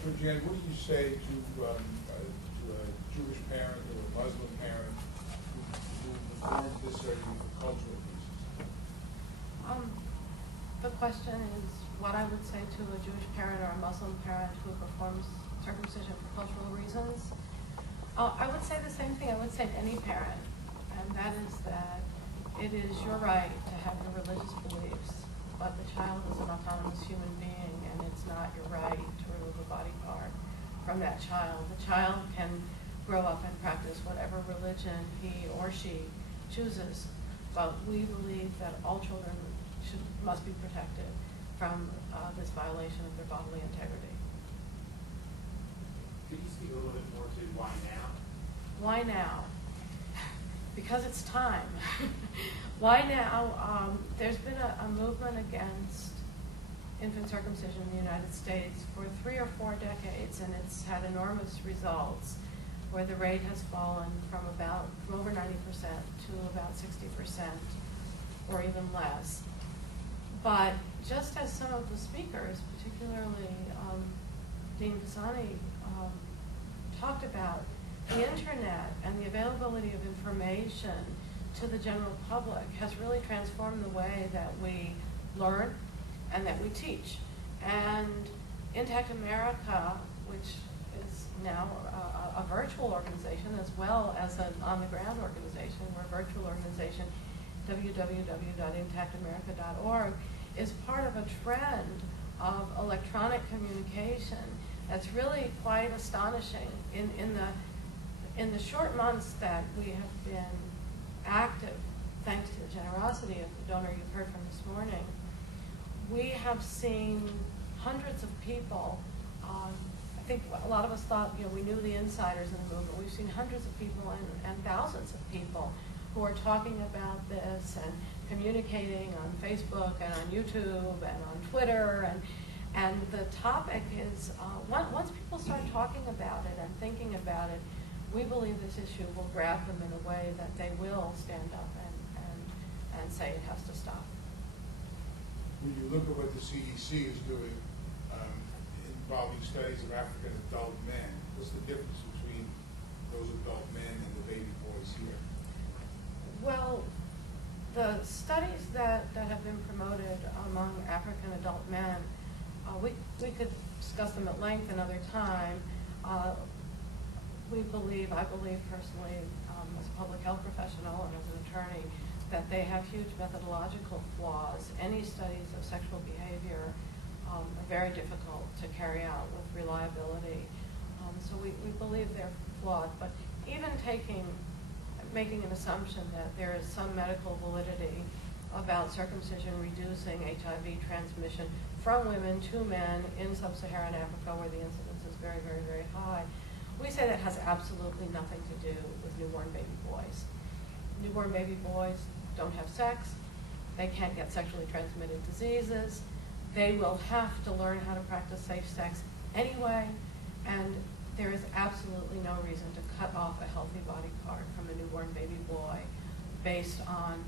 Georganne, what do you say to a Jewish parent or a Muslim parent who performs this surgery for cultural reasons? The question is what I would say to a Jewish parent or a Muslim parent who performs circumcision for cultural reasons. I would say the same thing I would say to any parent, and that is that it is your right to have your religious beliefs, but the child is an autonomous human being, and it's not your right to remove a body part from that child. The child can grow up and practice whatever religion he or she chooses, but we believe that all children must be protected from this violation of their bodily integrity. Could you speak a little bit more to why now? Why now? Because it's time. Why now? There's been a movement against infant circumcision in the United States for 3 or 4 decades, and it's had enormous results where the rate has fallen from over 90% to about 60% or even less. But just as some of the speakers, particularly Dean Pisani, talked about, the internet and the availability of information to the general public has really transformed the way that we learn and that we teach. And Intact America, which is now a virtual organization as well as an on-the-ground organization, we're a virtual organization, www.intactamerica.org, is part of a trend of electronic communication that's really quite astonishing. In the short months that we have been active, thanks to the generosity of the donor you've heard from this morning, we have seen hundreds of people. I think a lot of us thought, we knew the insiders in the movement. We've seen hundreds of people and thousands of people who are talking about this and communicating on Facebook and on YouTube and on Twitter. And the topic is, once people start talking about it and thinking about it, we believe this issue will grab them in a way that they will stand up and say it has to stop. When you look at what the CDC is doing involving studies of African adult men, what's the difference between those adult men and the baby boys here? Well, the studies that have been promoted among African adult men, we could discuss them at length another time. I believe personally, as a public health professional and as an attorney, that they have huge methodological flaws. Any studies of sexual behavior are very difficult to carry out with reliability. So we believe they're flawed. But even making an assumption that there is some medical validity about circumcision reducing HIV transmission from women to men in sub-Saharan Africa, where the incidence is very, very, very high, we say that has absolutely nothing to do with newborn baby boys. Newborn baby boys don't have sex. They can't get sexually transmitted diseases. They will have to learn how to practice safe sex anyway, and there is absolutely no reason to cut off a healthy body part from a newborn baby boy based on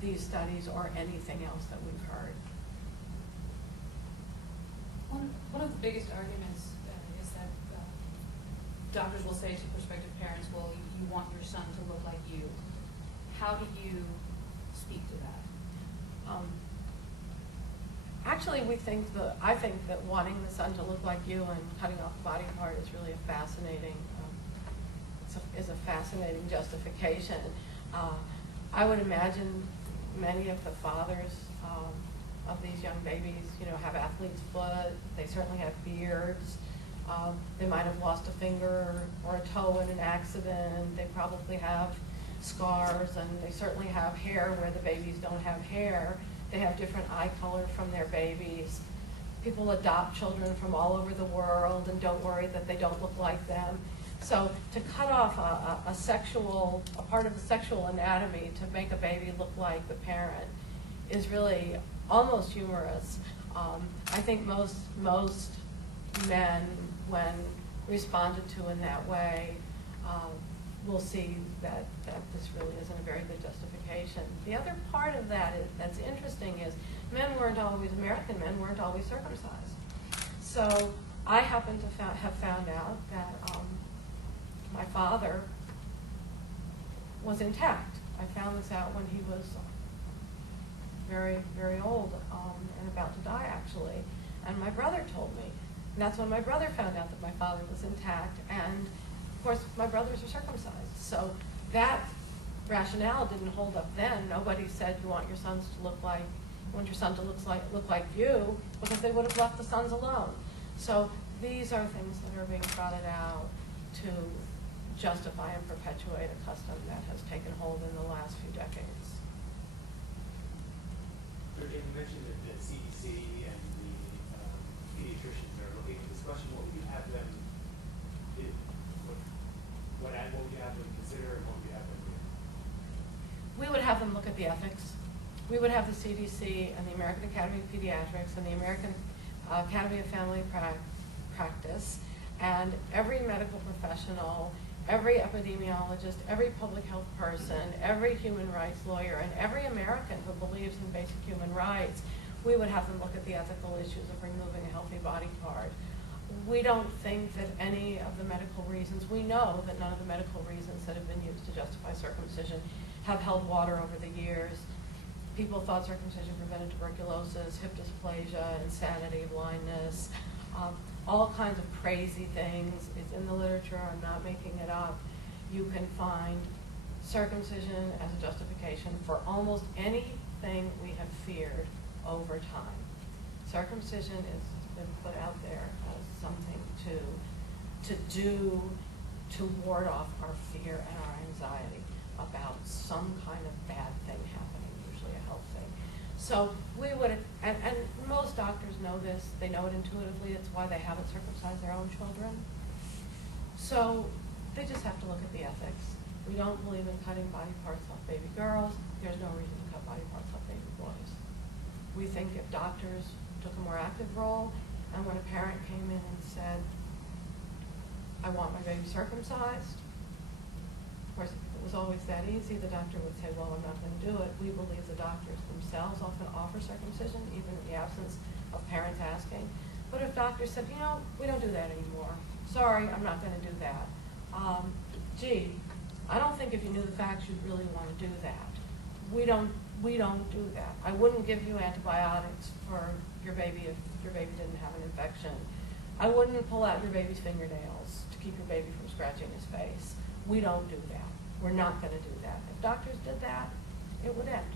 these studies or anything else that we've heard. One of the biggest arguments is that doctors will say to prospective parents, well, you want your son to look like you. How do you speak to that? Actually, I think that wanting the son to look like you and cutting off a body part is really a fascinating, is a fascinating justification. I would imagine many of the fathers of these young babies, have athlete's foot. They certainly have beards. They might have lost a finger or a toe in an accident. They probably have scars, and they certainly have hair where the babies don't have hair. They have different eye color from their babies. People adopt children from all over the world and don't worry that they don't look like them. So to cut off a part of the sexual anatomy to make a baby look like the parent is really almost humorous. I think most men, when responded to in that way, will see that this really isn't a very good justification. The other part of that that's interesting is American men weren't always circumcised. So I happen to have found out that my father was intact. I found this out when he was very, very old and about to die, actually. And my brother told me. And that's when my brother found out that my father was intact. And, of course, my brothers are circumcised. So that rationale didn't hold up then. Nobody said you want your sons to look like, you want your son to look like you, because they would have left the sons alone. So these are things that are being trotted out to justify and perpetuate a custom that has taken hold in the last few decades. Georganne, you mentioned that the CDC and the pediatricians are looking at this question. What would you have them what would you have them consider, and what would you have them do? We would have them look at the ethics. We would have the CDC and the American Academy of Pediatrics and the American Academy of Family Practice and every medical professional, every epidemiologist, every public health person, every human rights lawyer, and every American who believes in basic human rights. We would have them look at the ethical issues of removing a healthy body part. We don't think that any of the medical reasons, we know that none of the medical reasons that have been used to justify circumcision have held water over the years. People thought circumcision prevented tuberculosis, hip dysplasia, insanity, blindness, all kinds of crazy things. It's in the literature, I'm not making it up. You can find circumcision as a justification for almost anything we have feared over time. Circumcision has been put out there as something to do to ward off our fear and our anxiety about some kind of bad thing happening, usually a health thing. So we would, and most doctors know this, they know it intuitively, it's why they haven't circumcised their own children. So they just have to look at the ethics. We don't believe in cutting body parts off baby girls. There's no reason to cut body parts off baby boys. We think if doctors took a more active role, and when a parent came in and said, I want my baby circumcised, of course, if it was always that easy, the doctor would say, well, I'm not going to do it. We believe the doctors themselves often offer circumcision, even in the absence of parents asking. But if doctors said, you know, we don't do that anymore. Sorry, I'm not going to do that. Gee, I don't think if you knew the facts, you'd really want to do that. We don't do that. I wouldn't give you antibiotics for your baby if your baby didn't have an infection. I wouldn't pull out your baby's fingernails to keep your baby from scratching his face. We don't do that. We're not going to do that. If doctors did that, it would end.